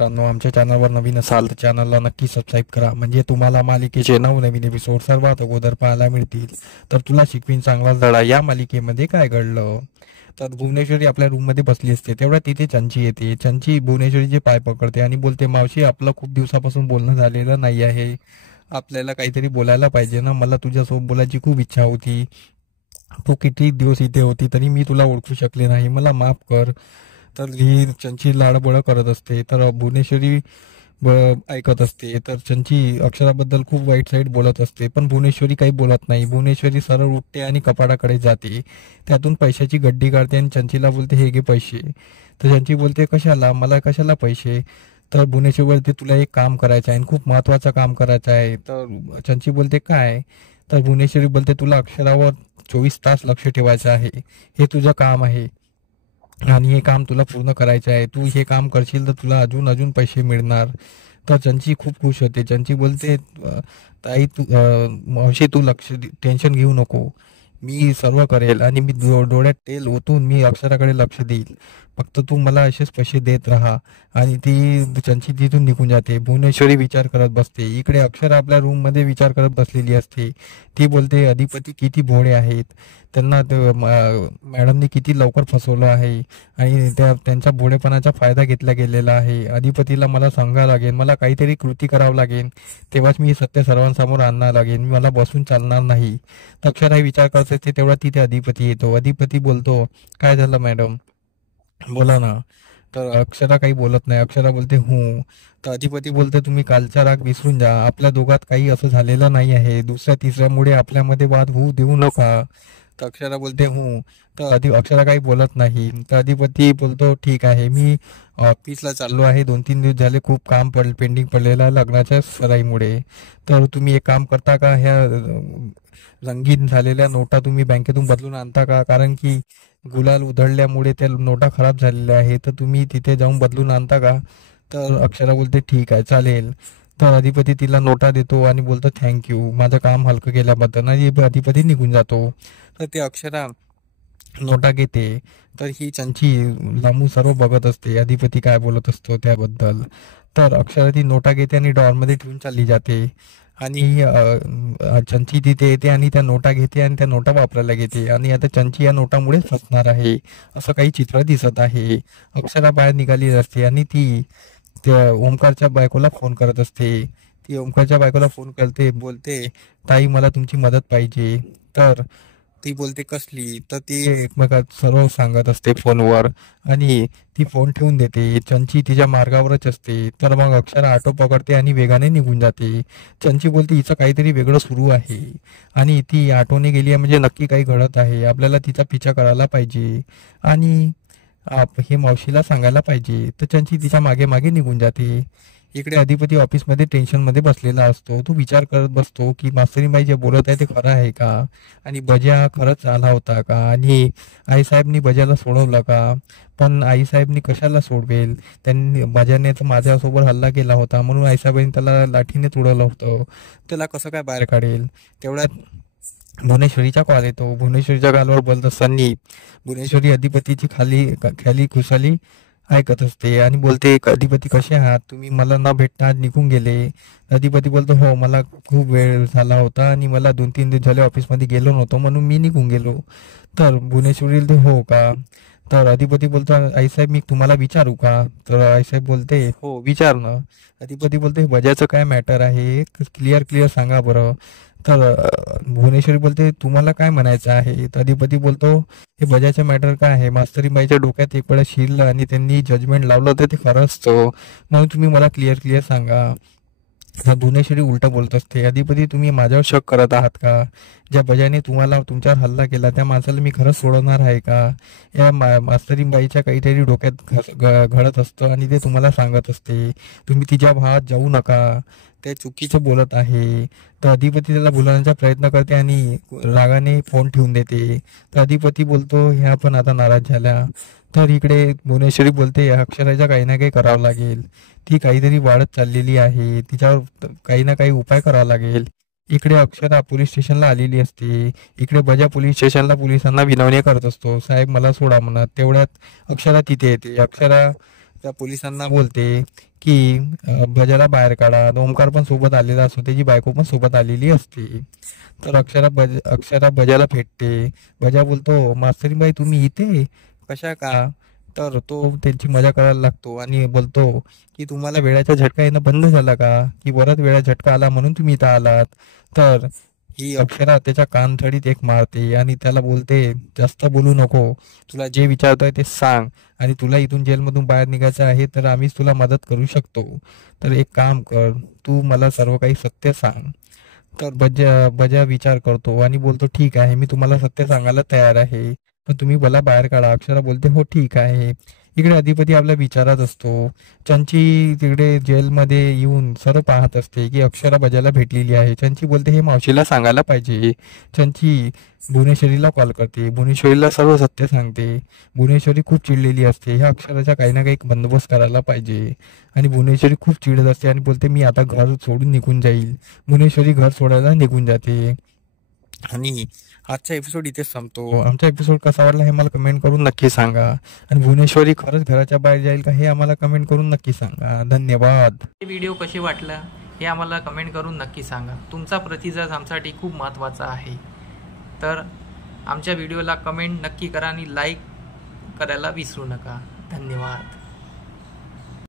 मित्रांनो, आमच्या चॅनलवर नवीन असाल तर चॅनलला नक्की सबस्क्राईब करा, म्हणजे तुम्हाला मालिकेचे नवनवीन एपिसोड सर्वात अगोदर पाहायला मिळतील. तर तुला शिकवीन चांगला धडा या मालिकेमध्ये काय घडलं. तर भुवनेश्वरी आपल्या रूममध्ये बसली असते, तेवढ्या तिथे चंची येते. चंची भुवनेश्वरीचे पाय पकडते आणि बोलते, मावशी आपलं खूप दिवसापासून बोलणं झालेलं नाही आहे, आपल्याला काहीतरी बोलायला पाहिजे ना. मला तुझ्यासोबत बोलायची खूप इच्छा होती. तू किती दिवस इथे होती तरी मी तुला ओळखू शकले नाही, मला माफ कर. तर ही चंची लाडबोळ करत असते. तर भुवनेश्वरी ऐकत असते. तर चंची अक्षराबद्दल खूप वाईट साईड बोलत असते, पण भुवनेश्वरी काही बोलत नाही. भुवनेश्वरी सरळ उठते आणि कपाटाकडे जाते, त्यातून पैशाची गड्डी काढते आणि चंचीला बोलते, हे घे पैसे. तर चंची बोलते, कशाला, मला कशाला पैसे. तर भुवनेश्वरी बोलते, तुला एक काम करायचं आहे आणि खूप महत्त्वाचं काम करायचं आहे. तर चंची बोलते, काय. तर भुवनेश्वरी बोलते, तुला अक्षरावर 24 तास लक्ष ठेवायचं आहे, हे तुझं काम आहे आणि हे काम तुला पूर्ण करायचं आहे. तू हे काम करशील तर तुला अजून अजून पैसे मिळणार. तर चंची खूप खुश होते. चंची बोलते, ताई तू मावशी तू टेन्शन घेऊ नको, मी सर्व करेल आणि मी डोळ्यात तेल ओतून मी अक्षराकडे लक्ष देईल, फक्त तू मला असेच पैसे देत राहा. आणि ती चंची तिथून निघून जाते. भुवनेश्वरी विचार करत बसते. इकडे अक्षरा आपल्या रूममध्ये विचार करत बसलेली असते. ती बोलते, अधिपती किती भोळे आहेत, त्यांना मॅडमनी किती लवकर फसवलं आहे आणि त्यांच्या भोळेपणाचा फायदा घेतला गेलेला आहे. अधिपतीला मला सांगावं लागेल, मला काहीतरी कृती करावं लागेल, तेव्हाच मी सत्य सर्वांसमोर आणणार लागेल, मला बसून चालणार नाही. अक्षरा विचार करत असते, तेवढा तिथे अधिपती येतो. अधिपती बोलतो, काय झालं मॅडम, बोला ना. तर अक्षरा काही बोलत नाही. अक्षरा बोलते, हूं. तर अधिपती बोलते, तुम्ही कालचा राग विसरून जा, आपल्या दोघात काही असं झालेलं नाही आहे, दुसऱ्या तिसऱ्यामुळे आपल्यामध्ये वाद होऊ देऊ नका. तर अक्षरा बोलते, हूं. तर अक्षरा काही बोलत नाही. तर अधिपती बोलतो, ठीक आहे, मी ऑफिसला चाललो आहे, 2-3 दिवस झाले खूप काम पेंडिंग पडलेलं आहे लग्नाच्या सराईमुळे. तर तुम्ही एक काम करता का, ह्या रंगीन झालेल्या नोटा तुम्ही बँकेतून बदलून आणता का, कारण की गुलाल उधळल्यामुळे त्या नोटा खराब झालेल्या आहेत, तर तुम्ही तिथे जाऊन बदलून आणता का. तर अक्षरा बोलते, ठीक आहे, चालेल. तर अधिपती तिला नोटा देतो आणि बोलतो, थँक्यू माझं काम हलकं केल्याबद्दल, आणि अधिपती निघून जातो. तर ते अक्षरा नोटा घेते. तर ही चंची लांबून सर्व बघत असते, अधिपती काय बोलत असतो त्याबद्दल. तर अक्षरा ती नोटा घेते आणि डॉरमध्ये ठेवून चालली जाते. आणि चंची तिथे येते आणि त्या नोटा घेते आणि त्या नोटा वापरायला घेते, आणि आता चंची या नोटामुळे फसणार आहे असं काही चित्र दिसत आहे. अक्षरा बाहेर निघाली असते आणि ती त्या ओमकारच्या बायकोला फोन करत असते. ती ओमकारच्या बायकोला फोन करते, बोलते, ताई मला तुमची मदत पाहिजे. तर ती बोलते, कसली. तर ती एकमेकात सर्व सांगत असते फोनवर आणि ती फोन ठेवून देते. चंची तिच्या मार्गावरच असते. तर मग अक्षरा ऑटो पकडते आणि वेगाने निघून जाते. चंची बोलते, हिचं काहीतरी वेगळं सुरू आहे आणि ती ऑटोने गेली आहे म्हणजे नक्की काही घडत आहे, आपल्याला तिचा पिछा करायला पाहिजे आणि हे मावशीला सांगायला पाहिजे. तर चंची तिच्या मागे मागे निघून जाते. इकडे अधिपती ऑफिसमध्ये टेन्शनमध्ये बसलेला असतो. तो विचार करत बसतो की मास्तरीबाई जे बोलत आहे ते खरं आहे का, आणि बजा खरंच आला होता का, आणि आईसाहेबनी बजाला सोडवलं का. पण आईसाहेबनी कशाला सोडवेल, त्यांनी बजाने तर माझ्यासोबत हल्ला केला होता म्हणून आईसाहेबांनी त्याला लाठीने तुडवलं होतं, त्याला कसं काय बाहेर काढेल. तेवढ्यात भुवनेश्वरीचा कॉल येतो. भुवनेश्वरीच्या कॉलवर बोलत असताना भुवनेश्वरी अधिपतीची खाली खुशाली ऐकत असते आणि बोलते, अधिपती कसे आहात तुम्ही, मला न भेटता आज निघून गेले. अधिपती बोलतो, हो मला खूप वेळ झाला होता आणि मला 2-3 दिवस झाले ऑफिसमध्ये गेलो नव्हतो म्हणून मी निघून गेलो. तर भुवनेश्वरी बोलते, हो का. तर अधिपती बोलतो, आईसाहेब मी तुम्हाला विचारू का. तर आईसाहेब बोलते, हो विचार ना. अधिपती बोलते, बजाचं काय मॅटर आहे, क्लिअर सांगा बरं. तर भुवनेश्वरी बोलते, तुम्हाला काय म्हणायचं आहे. तर अधिपती बोलतो, हे बजाचं मॅटर काय आहे, मास्तरीबाईच्या डोक्यात एक वेळा शिरलं आणि त्यांनी जजमेंट लावलं तर ते खरं असतं, म्हणून तुम्ही मला क्लिअर सांगा. तर भुवनेश्वरी उलटं बोलत असते, अधिपती तुम्ही माझ्यावर शक करत आहात का, ज्या बजाने तुम्हाला तुमच्यावर हल्ला केला त्या माणसाला मी खरंच सोडवणार आहे का. या मास्तरीबाईच्या काहीतरी डोक्यात घडत असतं आणि ते तुम्हाला सांगत असते, तुम्ही तिच्या भावात जाऊ नका, ते चुकीचं बोलत आहे. तर अधिपती त्याला बोलवण्याचा प्रयत्न करते आणि रागाने फोन ठेवून देते. तर अधिपती बोलतो, ह्या पण आता नाराज झाल्या. तर इकडे भुवनेश्वरी बोलते, अक्षराच्या काही ना काही करावं लागेल, ती काहीतरी वाढत चाललेली आहे, तिच्यावर काही ना काही उपाय करावा लागेल. इकडे अक्षरा पोलीस स्टेशनला आलेली असते. इकडे बजा पोलीस स्टेशनला पोलिसांना विनवणी करत असतो, साहेब मला सोडा म्हणत. तेवढ्यात अक्षरा तिथे येते. अक्षरा त्या पोलिसांना बोलते की भजाला बाहेर काढा. ओमकार पण सोबत आलेला असतो, त्याची बायको पण सोबत आलेली असते. तर अक्षरा भजाला भेटते. भजा बोलतो, मास्तरीबाई तुम्ही इथे कशा का? तर तो त्यांची मजा करायला लागतो आणि बोलतो की तुम्हाला वेळाचा झटका येणं बंद झाला का, की परत वेळा झटका आला म्हणून तुम्ही इथं आलात. तर ही अक्षरा त्याच्या कानथडीत एक मारते आणि त्याला बोलते, जास्त बोलू नको, तुला जे विचारतोय ते सांग, आणि तुला इथून जेलमधून बाहेर निघायचं आहे तर आम्हीच तुला मदत करू शकतो. तर एक काम कर, तू मला सर्व काही सत्य सांग. तर बजा विचार करतो आणि बोलतो, ठीक आहे, मी तुम्हाला सत्य सांगायला तयार आहे, पण तुम्ही मला बाहेर काढा. अक्षरा बोलते, हो ठीक आहे. इकडे अधिपती आपल्या विचारात असतो. चंची तिकडे जेलमध्ये येऊन सर्व पाहत असते की अक्षरा बजाला भेटलेली आहे. चंची बोलते, हे मावशीला सांगायला पाहिजे. चंची भुवनेश्वरीला कॉल करते, भुवनेश्वरीला सर्व सत्य सांगते. भुवनेश्वरी खूप चिडलेली असते, ह्या अक्षराचा काही ना काही बंदोबस्त करायला पाहिजे. आणि भुवनेश्वरी खूप चिडत असते आणि बोलते, मी आता घर सोडून निघून जाईल. भुवनेश्वरी घर सोडायला निघून जाते. आणि आजचा एपिसोड इथेच संपतो. आमचा एपिसोड कसा वाटला हे मला कमेंट करून नक्की सांगा. आणि भुवनेश्वरी खरंच घराच्या बाहेर जाईल का हे आम्हाला कमेंट करून नक्की सांगा. धन्यवाद. हे व्हिडिओ कसे वाटला हे आम्हाला कमेंट करून नक्की सांगा. तुमचा प्रतिसाद आमच्यासाठी खूप महत्त्वाचा आहे. तर आमच्या व्हिडिओला कमेंट नक्की करा आणि लाईक करायला विसरू नका. धन्यवाद.